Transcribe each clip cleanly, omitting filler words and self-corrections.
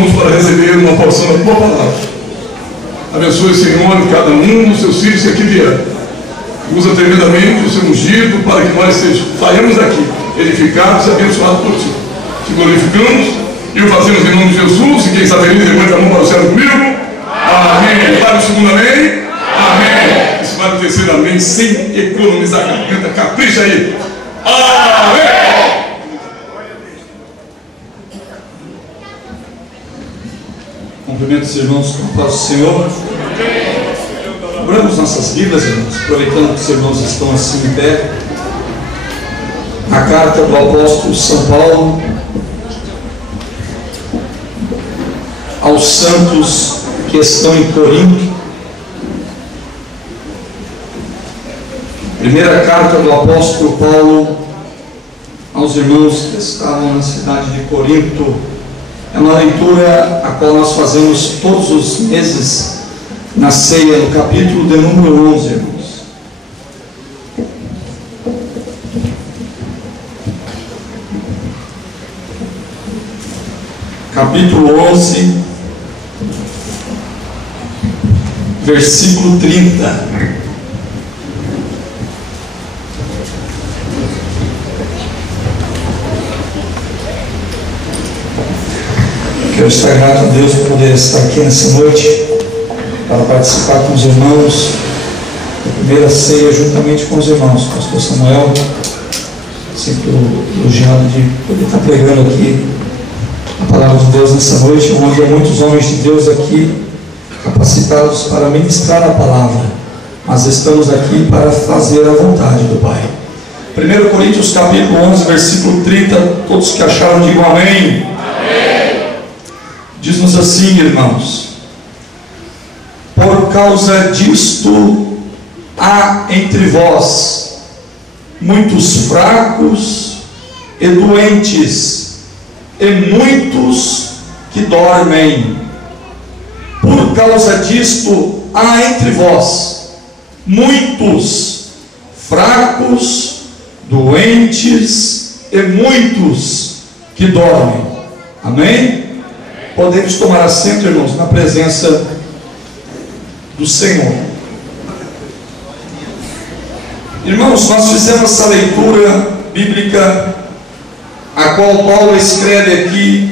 vamos para receber uma porção da tua palavra. Abençoe, Senhor, cada um dos seus filhos que aqui vieram. Usa tremendamente o seu ungido para que nós saímos daqui edificados e abençoados por ti. Te glorificamos e o fazemos em nome de Jesus. E quem está feliz, levanta a mão para o céu comigo. Amém. Vai no segundo amém. Amém. Isso vai no terceiro amém, sem economizar a garganta. Capricha aí. Amém. Cumprimento os irmãos com a paz do Senhor. Abramos nossas Bíblias, irmãos, aproveitando que os irmãos estão assim em pé. A carta do apóstolo São Paulo aos santos que estão em Corinto. Primeira carta do apóstolo Paulo aos irmãos que estavam na cidade de Corinto. É uma leitura a qual nós fazemos todos os meses na ceia, no capítulo de número 11, irmãos. Capítulo 11, versículo 30. Quero estar grato a Deus por poder estar aqui nessa noite para participar com os irmãos da primeira ceia juntamente com os irmãos. Pastor Samuel, sempre elogiado de poder estar pregando aqui a palavra de Deus nessa noite, onde há muitos homens de Deus aqui capacitados para ministrar a palavra, mas estamos aqui para fazer a vontade do Pai. 1 Coríntios capítulo 11, versículo 30, todos que acharam digam amém. Diz-nos assim, irmãos: por causa disto há entre vós muitos fracos e doentes, e muitos que dormem. Por causa disto há entre vós muitos fracos, doentes e muitos que dormem. Amém? Podemos tomar assento, irmãos, na presença do Senhor. Irmãos, nós fizemos essa leitura bíblica, a qual Paulo escreve aqui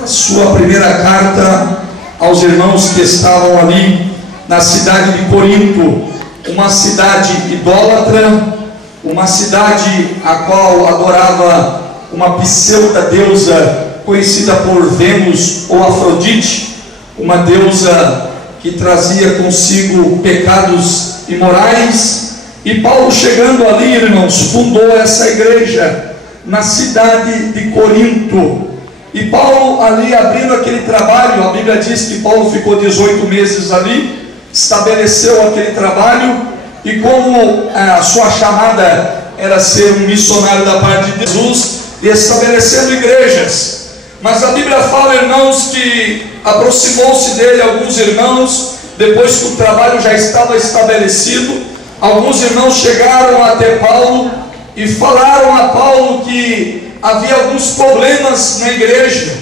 na sua primeira carta aos irmãos que estavam ali na cidade de Corinto, uma cidade idólatra, uma cidade a qual adorava uma pseudo-deusa conhecida por Vênus ou Afrodite, uma deusa que trazia consigo pecados imorais. E Paulo, chegando ali, irmãos, fundou essa igreja na cidade de Corinto. E Paulo ali abrindo aquele trabalho, a Bíblia diz que Paulo ficou 18 meses ali, estabeleceu aquele trabalho, e como a sua chamada era ser um missionário da parte de Jesus, e estabelecendo igrejas. Mas a Bíblia fala, irmãos, que aproximou-se dele alguns irmãos, depois que o trabalho já estava estabelecido. Alguns irmãos chegaram até Paulo e falaram a Paulo que havia alguns problemas na igreja,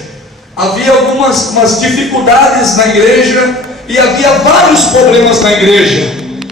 havia algumas dificuldades na igreja, e havia vários problemas na igreja.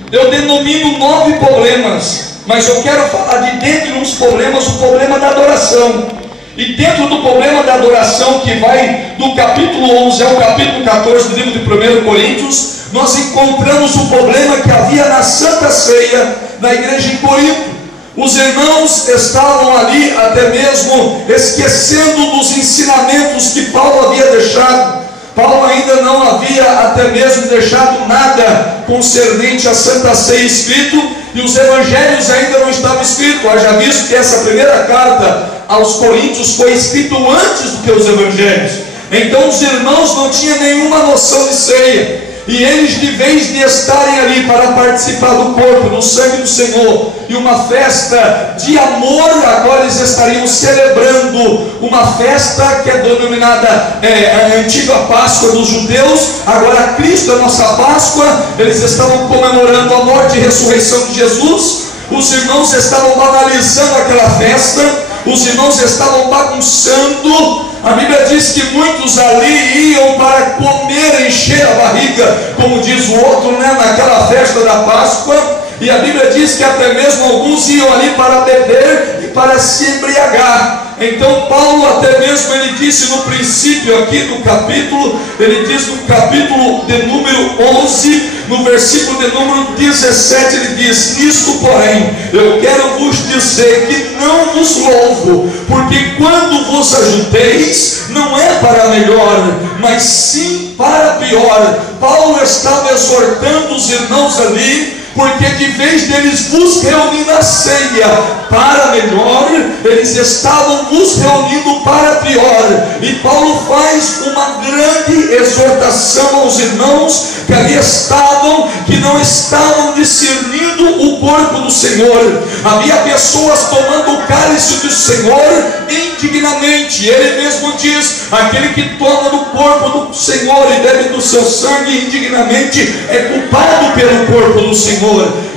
Eu denomino 9 problemas, mas eu quero falar de dentro dos problemas, o problema da adoração. E dentro do problema da adoração, que vai do capítulo 11 ao capítulo 14 do livro de 1 Coríntios, nós encontramos o problema que havia na Santa Ceia na igreja em Corinto. Os irmãos estavam ali até mesmo esquecendo dos ensinamentos que Paulo havia deixado. Paulo ainda não havia até mesmo deixado nada concernente à Santa Ceia escrito, e os evangelhos ainda não estavam escritos. Haja visto que essa primeira carta aos Coríntios foi escrita antes do que os evangelhos. Então os irmãos não tinham nenhuma noção de ceia, e eles, de vez de estarem ali para participar do corpo, do sangue do Senhor, e uma festa de amor, agora eles estariam celebrando uma festa que é denominada a antiga Páscoa dos judeus. Agora Cristo é a nossa Páscoa. Eles estavam comemorando a morte e ressurreição de Jesus. Os irmãos estavam banalizando aquela festa, os irmãos estavam bagunçando A Bíblia diz que muitos ali iam para comer, encher a barriga, como diz o outro, né, naquela festa da Páscoa. E a Bíblia diz que até mesmo alguns iam ali para beber e para se embriagar. Então Paulo até mesmo ele disse no princípio aqui do capítulo, ele diz no capítulo de número 11, no versículo de número 17, ele diz: nisto porém eu quero vos dizer que não vos louvo, porque quando vos ajunteis, não é para melhor, mas sim para pior. Paulo estava exortando os irmãos ali, porque de vez deles vos reunir na ceia para melhor, eles estavam vos reunindo para pior. E Paulo faz uma grande exortação aos irmãos que ali estavam, que não estavam discernindo o corpo do Senhor. Havia pessoas tomando o cálice do Senhor indignamente. Ele mesmo diz: aquele que toma do corpo do Senhor e bebe do seu sangue indignamente é culpado pelo corpo do Senhor.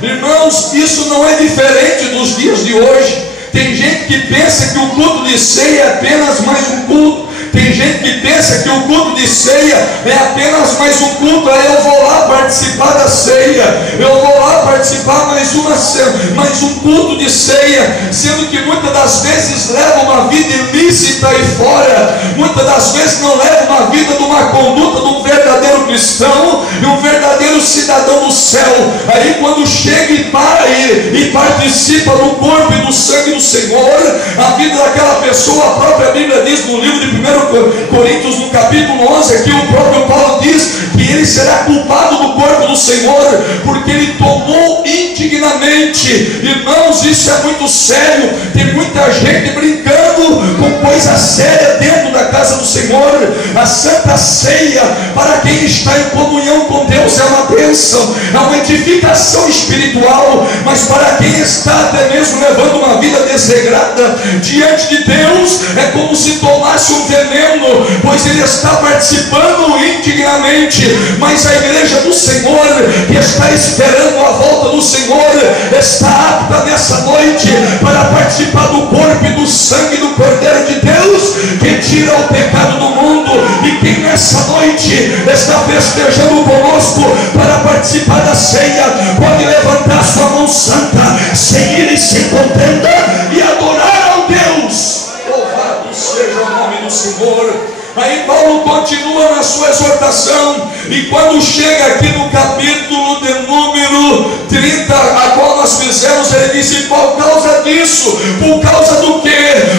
Irmãos, isso não é diferente dos dias de hoje. Tem gente que pensa que o culto de ceia é apenas mais um culto. Tem gente que pensa que o culto de ceia é apenas mais um culto. Aí eu vou lá participar da ceia, eu vou lá participar mais um culto de ceia, sendo que muitas das vezes leva uma vida ilícita aí fora, muitas das vezes não leva uma vida de uma conduta de um verdadeiro cristão e um verdadeiro cidadão do céu. Aí quando chega e participa do corpo e do sangue do Senhor, a vida daquela pessoa, a própria Bíblia diz no livro de 1 Coríntios, no capítulo 11, aqui o próprio Paulo diz que ele será culpado do corpo do Senhor, porque ele tomou indignamente. Irmãos, isso é muito sério. Tem muita gente brincando com coisa séria dentro da casa do Senhor. A Santa Ceia, para quem está em comunhão com Deus, é uma bênção, é uma edificação espiritual, mas para quem está até mesmo levando uma vida desregrada diante de Deus, é como se tomasse um veneno, pois ele está participando indignamente. Mas a igreja do Senhor, que está esperando a volta do Senhor, está apta nessa noite para participar do corpo e do sangue do Cordeiro de Deus, que tira o pecado do mundo. E quem nessa noite está festejando conosco para participar da ceia, pode levantar sua mão santa, sem ira e sem contenda, e adorar ao Deus. Louvado seja o nome do Senhor. Aí Paulo continua na sua exortação, e quando chega aqui no capítulo de número 30, a qual nós fizemos, ele disse: por causa disso, por causa do quê?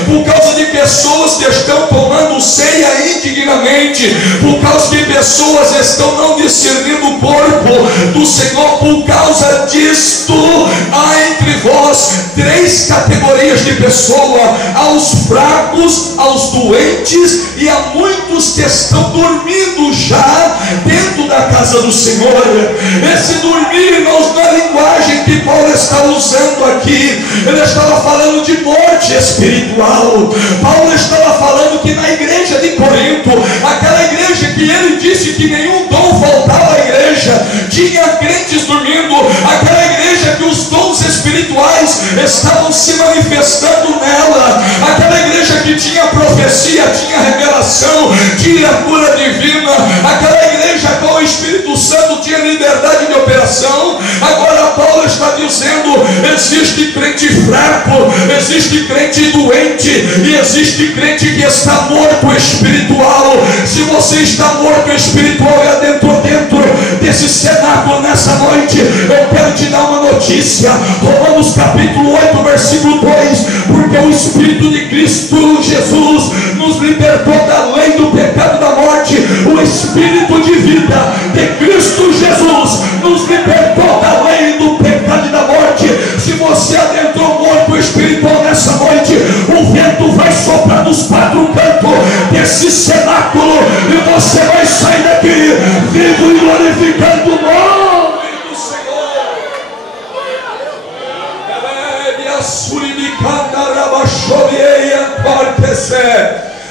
Por causa de pessoas que estão tomando ceia indignamente, por causa de pessoas estão não discernindo o corpo do Senhor. Por causa disto, há entre vós 3 categorias de pessoa: aos fracos, aos doentes e a muitos que estão dormindo já dentro da casa do Senhor. Esse dormir, irmãos, na linguagem que Paulo está usando aqui, ele estava falando de morte espiritual. Paulo estava falando que na igreja de Corinto, aquela igreja que ele disse que nenhum dom faltava à igreja, tinha crentes dormindo. Aquela igreja que os dons espirituais estavam se manifestando nela, aquela igreja que tinha profecia, tinha revelação, tinha cura divina, aquela igreja com o Espírito Santo tinha liberdade de operação. Agora Paulo está dizendo: existe crente fraco, existe crente doente e existe crente que está morto espiritual. Se você está morto espiritual e adentrou dentro desse cenáculo nessa noite, eu quero te dar uma notícia. Romanos capítulo 8, versículo 2: porque o Espírito de Cristo Jesus nos libertou da lei do pecado e da morte. O Espírito de vida de Cristo Jesus nos libertou da lei do pecado e da morte. Se você adentrou morto espiritual nessa noite, o vento vai soprar dos 4 cantos desse cenáculo e você vai sair daqui vivo e glorificando o nome do Senhor.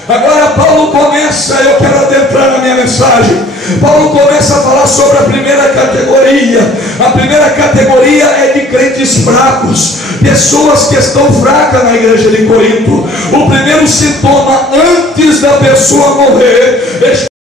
Agora Paulo começa, eu quero adentrar na minha mensagem. Paulo começa a falar sobre a primeira categoria. A primeira categoria é de crentes fracos, pessoas que estão fracas na igreja de Corinto. O primeiro sintoma antes da pessoa morrer